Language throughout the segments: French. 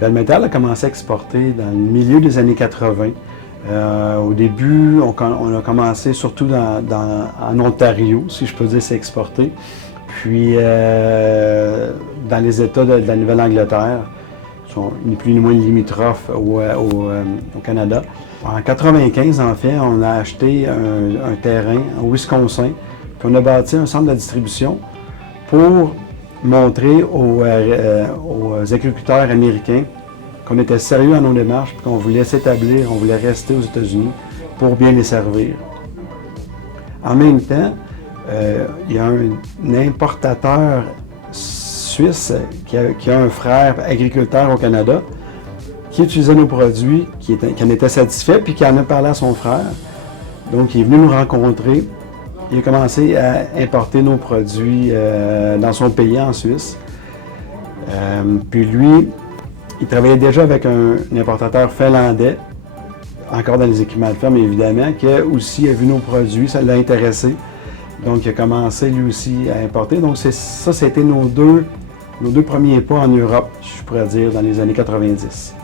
Bellmetal a commencé à exporter dans le milieu des années 80. Au début, on a commencé surtout en Ontario, si je peux dire, c'est exporté. Puis dans les États de la Nouvelle-Angleterre, qui sont ni plus ni moins limitrophes au Canada. En 1995, en fait, on a acheté un terrain au Wisconsin, puis on a bâti un centre de distribution pour montrer aux agriculteurs américains qu'on était sérieux dans nos démarches, puis qu'on voulait s'établir, on voulait rester aux États-Unis pour bien les servir. En même temps, il y a un importateur suisse qui a un frère agriculteur au Canada qui utilisait nos produits, qui en était satisfait, puis qui en a parlé à son frère. Donc, il est venu nous rencontrer. Il a commencé à importer nos produits dans son pays, en Suisse. Puis lui, il travaillait déjà avec un importateur finlandais, encore dans les équipements de ferme, évidemment, qui aussi a vu nos produits, ça l'a intéressé. Donc, il a commencé lui aussi à importer. Donc, ça, c'était nos deux premiers pas en Europe, je pourrais dire, dans les années 90.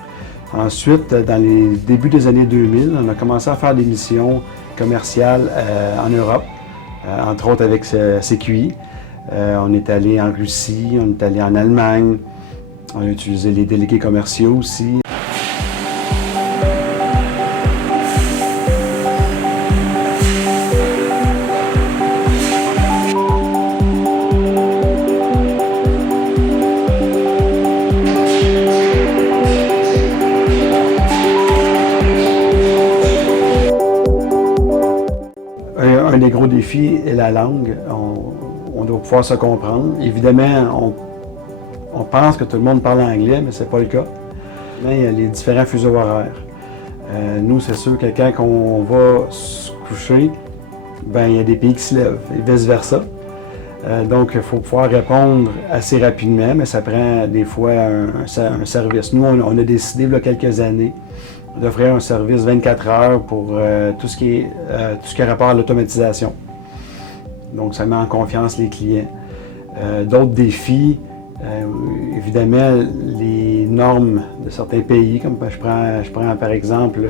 Ensuite, dans les débuts des années 2000, on a commencé à faire des missions commerciales en Europe, entre autres avec CQI. On est allé en Russie, on est allé en Allemagne, on a utilisé les délégués commerciaux aussi. Un des gros défis est la langue. On doit pouvoir se comprendre. Évidemment, on pense que tout le monde parle anglais, mais ce n'est pas le cas. Mais il y a les différents fuseaux horaires. Nous, c'est sûr que quand on va se coucher, ben, il y a des pays qui se lèvent et vice-versa. Donc, il faut pouvoir répondre assez rapidement, mais ça prend des fois un service. Nous, on a décidé, il y a quelques années, d'offrir un service 24 heures pour tout ce qui a rapport à l'automatisation. Donc, ça met en confiance les clients. D'autres défis, évidemment, les normes de certains pays, comme je prends par exemple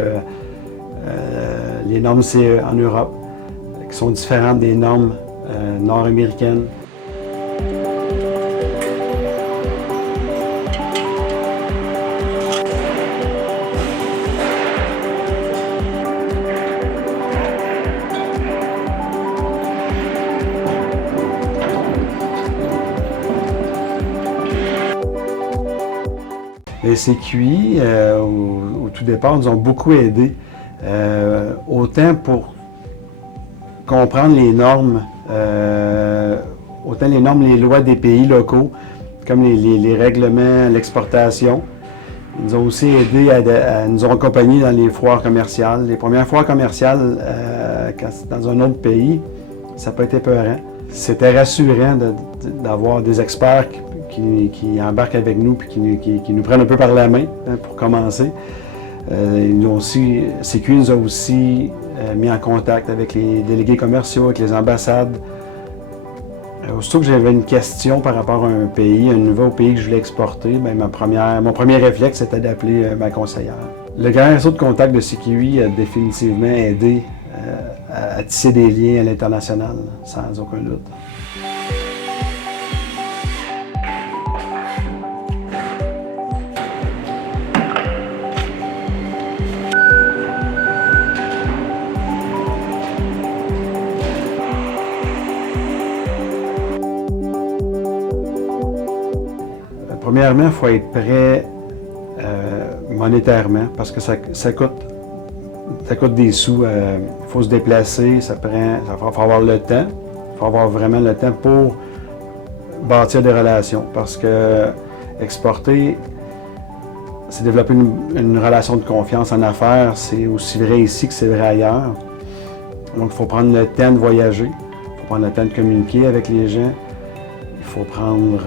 les normes CE en Europe, qui sont différentes des normes nord-américaines. Les CQI, au tout départ, nous ont beaucoup aidés, autant pour comprendre les normes, les lois des pays locaux, comme les règlements, l'exportation. Ils nous ont aussi aidés à nous accompagner dans les foires commerciales. Les premières foires commerciales dans un autre pays, ça n'a pas été peurant. C'était rassurant d'avoir des experts qui embarquent avec nous et qui nous prennent un peu par la main, hein, pour commencer. CQI nous a aussi mis en contact avec les délégués commerciaux, avec les ambassades. Aussitôt que j'avais une question par rapport à un pays, un nouveau pays que je voulais exporter, bien, mon premier réflexe était d'appeler ma conseillère. Le grand réseau de contact de CQI a définitivement aidé à tisser des liens à l'international, sans aucun doute. Premièrement, il faut être prêt monétairement parce que ça coûte des sous. Il faut se déplacer, faut avoir le temps. Il faut avoir vraiment le temps pour bâtir des relations parce que exporter, c'est développer une relation de confiance en affaires. C'est aussi vrai ici que c'est vrai ailleurs. Donc, il faut prendre le temps de voyager. Il faut prendre le temps de communiquer avec les gens. Il faut prendre,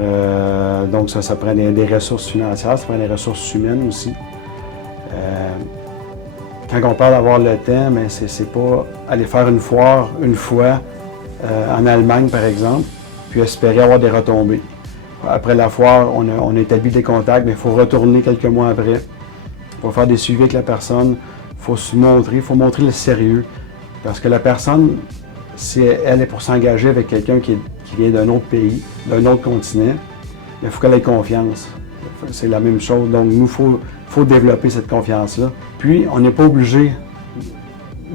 donc ça prend des ressources financières, ça prend des ressources humaines aussi. Quand on parle d'avoir le temps, mais c'est pas aller faire une foire une fois en Allemagne, par exemple, puis espérer avoir des retombées. Après la foire, on a établi des contacts, mais il faut retourner quelques mois après. Il faut faire des suivis avec la personne. Il faut se montrer, il faut montrer le sérieux. Parce que la personne, si elle est pour s'engager avec quelqu'un qui vient d'un autre pays, d'un autre continent, il faut qu'elle ait confiance. C'est la même chose. Donc, nous, il faut développer cette confiance-là. Puis, on n'est pas obligé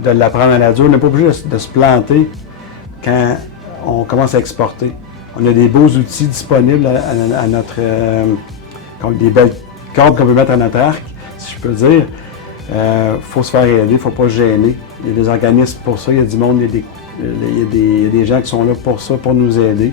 de l'apprendre à la dure. On n'est pas obligé de se planter quand on commence à exporter. On a des beaux outils disponibles à notre... des belles cordes qu'on peut mettre à notre arc, si je peux dire. Il faut se faire aider, il ne faut pas se gêner. Il y a des organismes pour ça, il y a du monde, il y a des gens qui sont là pour ça, pour nous aider.